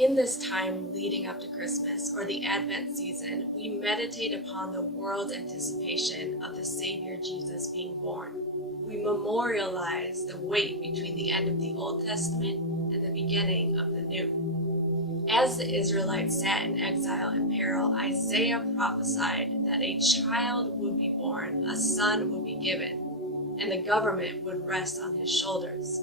In this time leading up to Christmas, or the Advent season, we meditate upon the world's anticipation of the Savior Jesus being born. We memorialize the wait between the end of the Old Testament and the beginning of the New. As the Israelites sat in exile and peril, Isaiah prophesied that a child would be born, a son would be given, and the government would rest on his shoulders.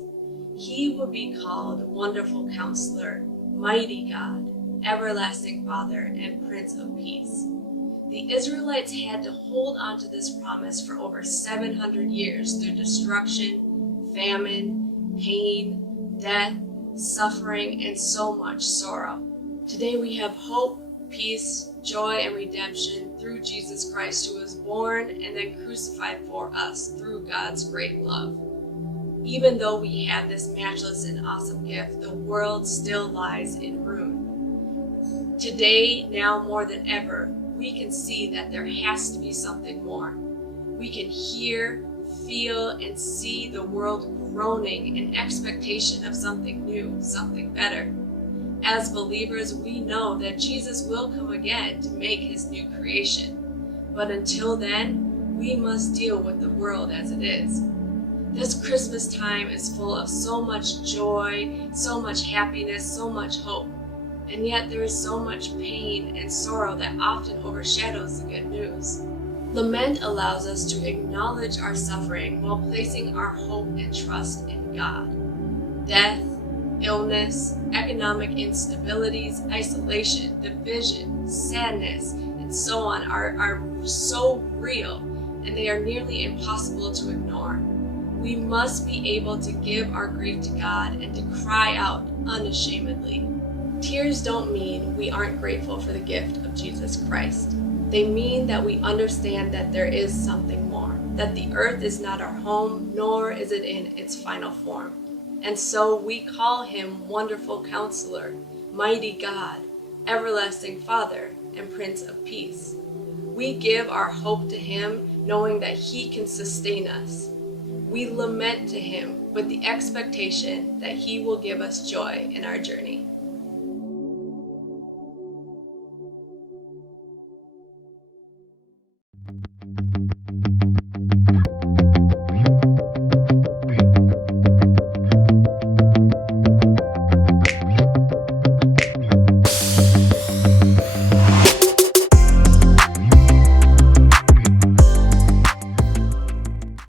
He would be called Wonderful Counselor, Mighty God, Everlasting Father, and Prince of Peace. The Israelites had to hold on to this promise for over 700 years through destruction, famine, pain, death, suffering, and so much sorrow. Today we have hope, peace, joy, and redemption through Jesus Christ, who was born and then crucified for us through God's great love. Even though we have this matchless and awesome gift, the world still lies in ruin. Today, now more than ever, we can see that there has to be something more. We can hear, feel, and see the world groaning in expectation of something new, something better. As believers, we know that Jesus will come again to make his new creation. But until then, we must deal with the world as it is. This Christmas time is full of so much joy, so much happiness, so much hope. And yet there is so much pain and sorrow that often overshadows the good news. Lament allows us to acknowledge our suffering while placing our hope and trust in God. Death, illness, economic instabilities, isolation, division, sadness, and so on are so real, and they are nearly impossible to ignore. We must be able to give our grief to God and to cry out unashamedly. Tears don't mean we aren't grateful for the gift of Jesus Christ. They mean that we understand that there is something more, that the earth is not our home, nor is it in its final form. And so we call him Wonderful Counselor, Mighty God, Everlasting Father, and Prince of Peace. We give our hope to him, knowing that he can sustain us. We lament to him with the expectation that he will give us joy in our journey.